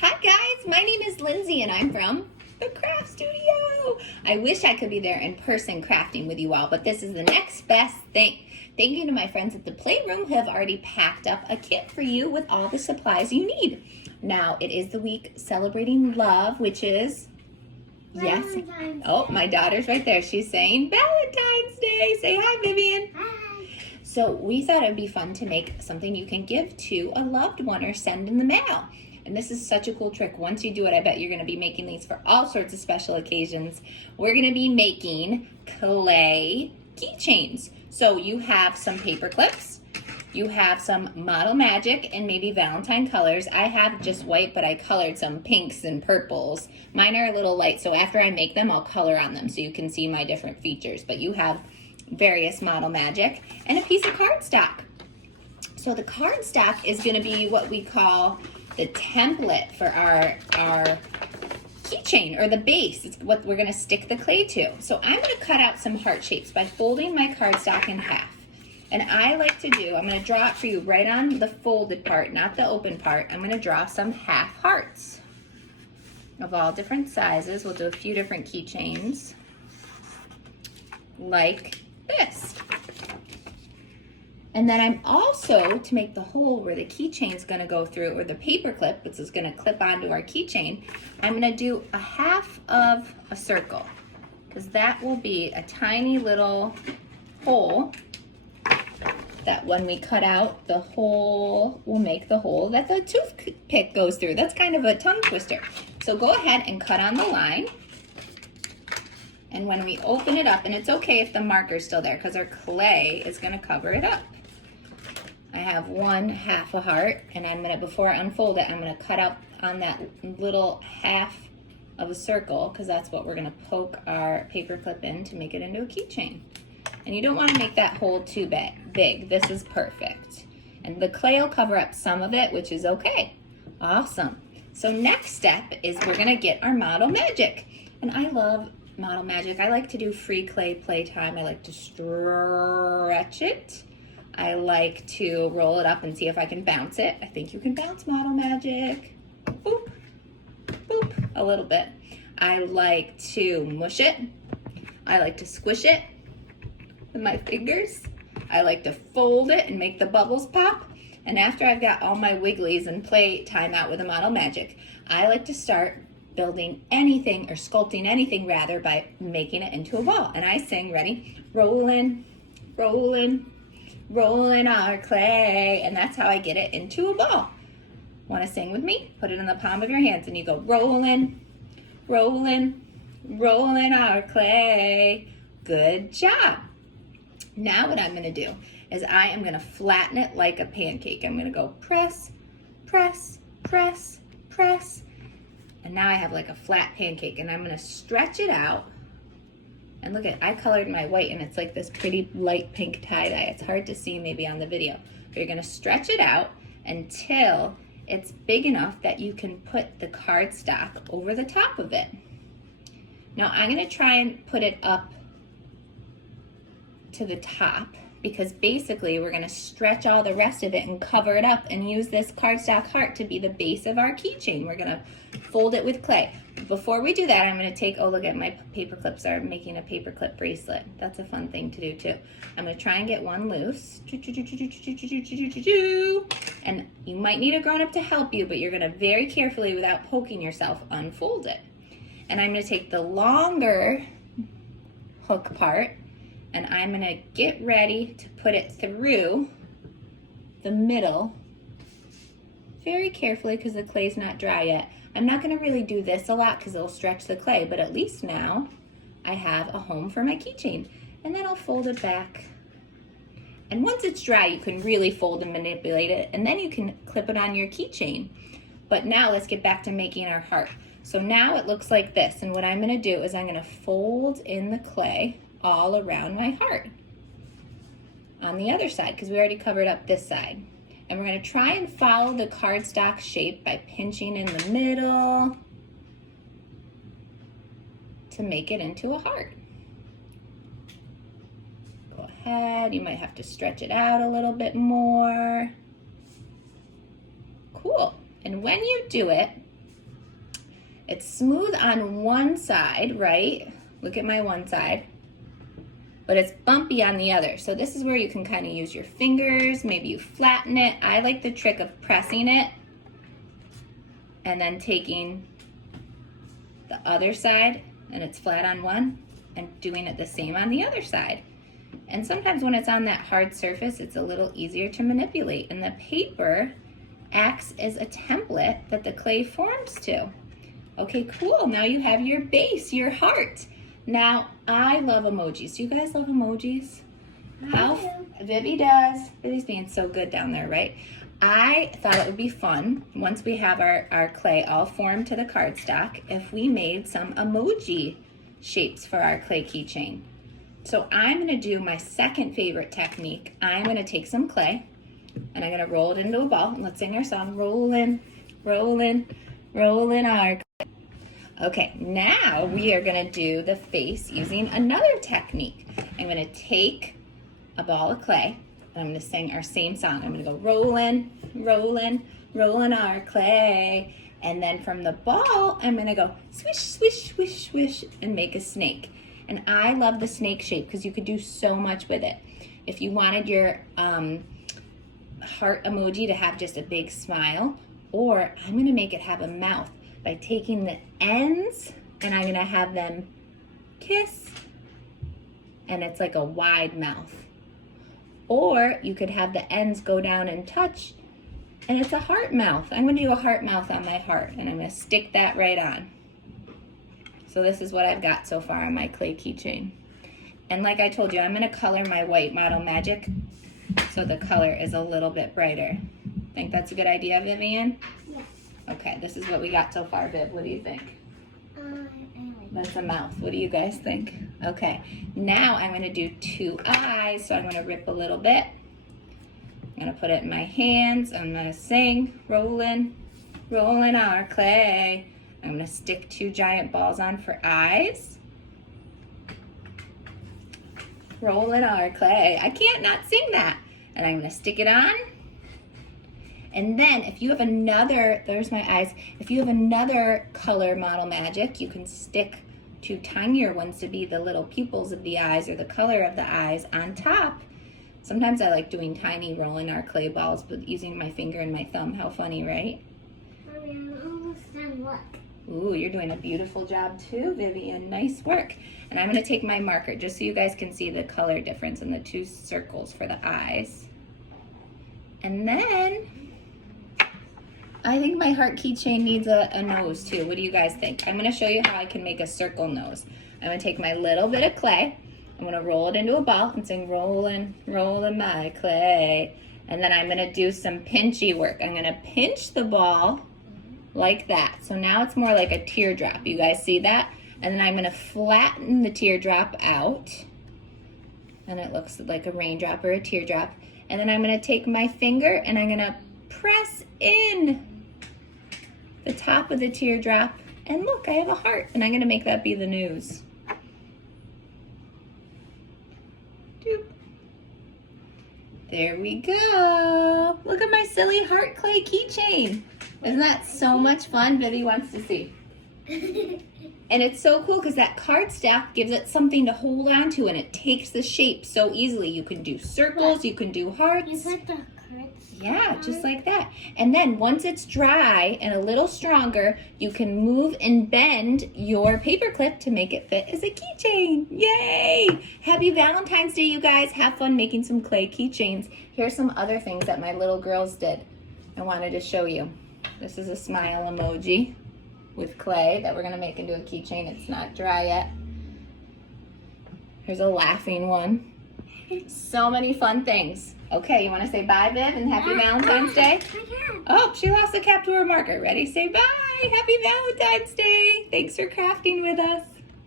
Hi guys, my name is Lindsay and I'm from the craft studio. I wish I could be there in person crafting with you all, but this is the next best thing. Thank you to my friends at the Playroom who have already packed up a kit for you with all the supplies you need. Now, it is the week celebrating love, which is, yes. Oh, my daughter's right there. She's saying Valentine's Day. Say hi, Vivian. Hi. So we thought it would be fun to make something you can give to a loved one or send in the mail. And this is such a cool trick. Once you do it, I bet you're going to be making these for all sorts of special occasions. We're going to be making clay keychains. So you have some paper clips, you have some Model Magic and maybe Valentine colors. I have just white, but I colored some pinks and purples. Mine are a little light, so after I make them, I'll color on them so you can see my different features. But you have various Model Magic and a piece of cardstock. So the cardstock is going to be what we call the template for our keychain, or the base. It's what we're going to stick the clay to. So I'm going to cut out some heart shapes by folding my cardstock in half. And I like to do, I'm going to draw it for you right on the folded part, not the open part. I'm going to draw some half hearts of all different sizes. We'll do a few different keychains like this. And then I'm also, to make the hole where the keychain is going to go through, or the paper clip, which is going to clip onto our keychain, I'm going to do a half of a circle, because that will be a tiny little hole that when we cut out, the hole will make the hole that the toothpick goes through. That's kind of a tongue twister. So go ahead and cut on the line. And when we open it up, and it's okay if the marker's still there because our clay is going to cover it up. I have one half a heart, and I'm going to, before I unfold it, I'm going to cut out on that little half of a circle, because that's what we're going to poke our paper clip in to make it into a keychain. And you don't want to make that hole too big. This is perfect. And the clay will cover up some of it, which is okay. Awesome. So next step is we're going to get our Model Magic. And I love Model Magic. I like to do free clay playtime. I like to stretch it. I like to roll it up and see if I can bounce it. I think you can bounce Model Magic. Boop, boop, a little bit. I like to mush it. I like to squish it with my fingers. I like to fold it and make the bubbles pop. And after I've got all my wigglies and playtime out with the Model Magic, I like to start building anything, or sculpting anything rather, by making it into a ball. And I sing, ready? Rollin', rollin', rollin' our clay. And that's how I get it into a ball. Want to sing with me? Put it in the palm of your hands and you go rollin', rollin', rollin' our clay. Good job. Now what I'm going to do is I am going to flatten it like a pancake. I'm going to go press, press, press, press. And now I have like a flat pancake, and I'm going to stretch it out. And look at, I colored my white and it's like this pretty light pink tie-dye. It's hard to see maybe on the video. But you're going to stretch it out until it's big enough that you can put the cardstock over the top of it. Now I'm going to try and put it up to the top, because basically we're going to stretch all the rest of it and cover it up and use this cardstock heart to be the base of our keychain. We're going to fold it with clay. Before we do that, I'm going to take, oh look at my paper clips are making a paper clip bracelet. That's a fun thing to do too. I'm going to try and get one loose. And you might need a grown-up to help you, but you're going to very carefully, without poking yourself, unfold it. And I'm going to take the longer hook part, and I'm going to get ready to put it through the middle very carefully, because the clay's not dry yet. I'm not going to really do this a lot because it'll stretch the clay, but at least now I have a home for my keychain. And then I'll fold it back. And once it's dry, you can really fold and manipulate it, and then you can clip it on your keychain. But now let's get back to making our heart. So now it looks like this, and what I'm going to do is I'm going to fold in the clay all around my heart on the other side, because we already covered up this side. And we're going to try and follow the cardstock shape by pinching in the middle to make it into a heart. Go ahead, you might have to stretch it out a little bit more. Cool. And when you do it, It's smooth on one side, right? Look at my one side. But it's bumpy on the other. So this is where you can kind of use your fingers, maybe you flatten it. I like the trick of pressing it and then taking the other side and it's flat on one and doing it the same on the other side. And sometimes when it's on that hard surface, it's a little easier to manipulate. And the paper acts as a template that the clay forms to. Okay, cool. Now you have your base, your heart. Now, I love emojis. Do you guys love emojis? Vivi does. Vivi's being so good down there, right? I thought it would be fun, once we have our clay all formed to the cardstock, if we made some emoji shapes for our clay keychain. So I'm gonna do my second favorite technique. I'm gonna take some clay and I'm gonna roll it into a ball. Let's sing our song, rollin', rollin', rollin' our clay. Okay, now we are gonna do the face using another technique. I'm gonna take a ball of clay and I'm gonna sing our same song. I'm gonna go rollin', rollin', rollin' our clay. And then from the ball, I'm gonna go swish, swish, swish, swish, and make a snake. And I love the snake shape because you could do so much with it. If you wanted your heart emoji to have just a big smile, or I'm gonna make it have a mouth by taking the ends and I'm gonna have them kiss, and it's like a wide mouth. Or you could have the ends go down and touch, and it's a heart mouth. I'm gonna do a heart mouth on my heart, and I'm gonna stick that right on. So this is what I've got so far on my clay keychain. And like I told you, I'm gonna color my white Model Magic so the color is a little bit brighter. Think that's a good idea, Vivian? Yes. Okay, this is what we got so far, Viv. What do you think? That's a mouth. What do you guys think? Okay, now I'm gonna do two eyes, so I'm gonna rip a little bit. I'm gonna put it in my hands. I'm gonna sing, rollin', rollin' our clay. I'm gonna stick two giant balls on for eyes. Rollin' our clay. I can't not sing that. And I'm gonna stick it on. And then if you have another, there's my eyes. If you have another color Model Magic, you can stick two tinier ones to be the little pupils of the eyes or the color of the eyes on top. Sometimes I like doing tiny rollin' our clay balls, but using my finger and my thumb. How funny, right? Mommy, I'm almost done. Look. Ooh, you're doing a beautiful job too, Vivian. Nice work. And I'm gonna take my marker just so you guys can see the color difference in the two circles for the eyes. And then, I think my heart keychain needs a nose too. What do you guys think? I'm gonna show you how I can make a circle nose. I'm gonna take my little bit of clay, I'm gonna roll it into a ball and sing rollin', rollin' my clay. And then I'm gonna do some pinchy work. I'm gonna pinch the ball like that. So now it's more like a teardrop. You guys see that? And then I'm gonna flatten the teardrop out. And it looks like a raindrop or a teardrop. And then I'm gonna take my finger and I'm gonna press in the top of the teardrop. And look, I have a heart. And I'm gonna make that be the nose. Doop. There we go. Look at my silly heart clay keychain. Isn't that so much fun? Vivi wants to see. And it's so cool because that cardstock gives it something to hold on to, and it takes the shape so easily. You can do circles, you can do hearts. You put the cardstock. Yeah, just like that. And then once it's dry and a little stronger, you can move and bend your paperclip to make it fit as a keychain. Yay! Happy Valentine's Day, you guys. Have fun making some clay keychains. Here's some other things that my little girls did I wanted to show you. This is a smile emoji with clay that we're gonna make into a keychain. It's not dry yet. Here's a laughing one. So many fun things. Okay, you wanna say bye, Viv, and happy Valentine's Day? Oh, she lost the cap to her marker. Ready? Say bye. Happy Valentine's Day. Thanks for crafting with us.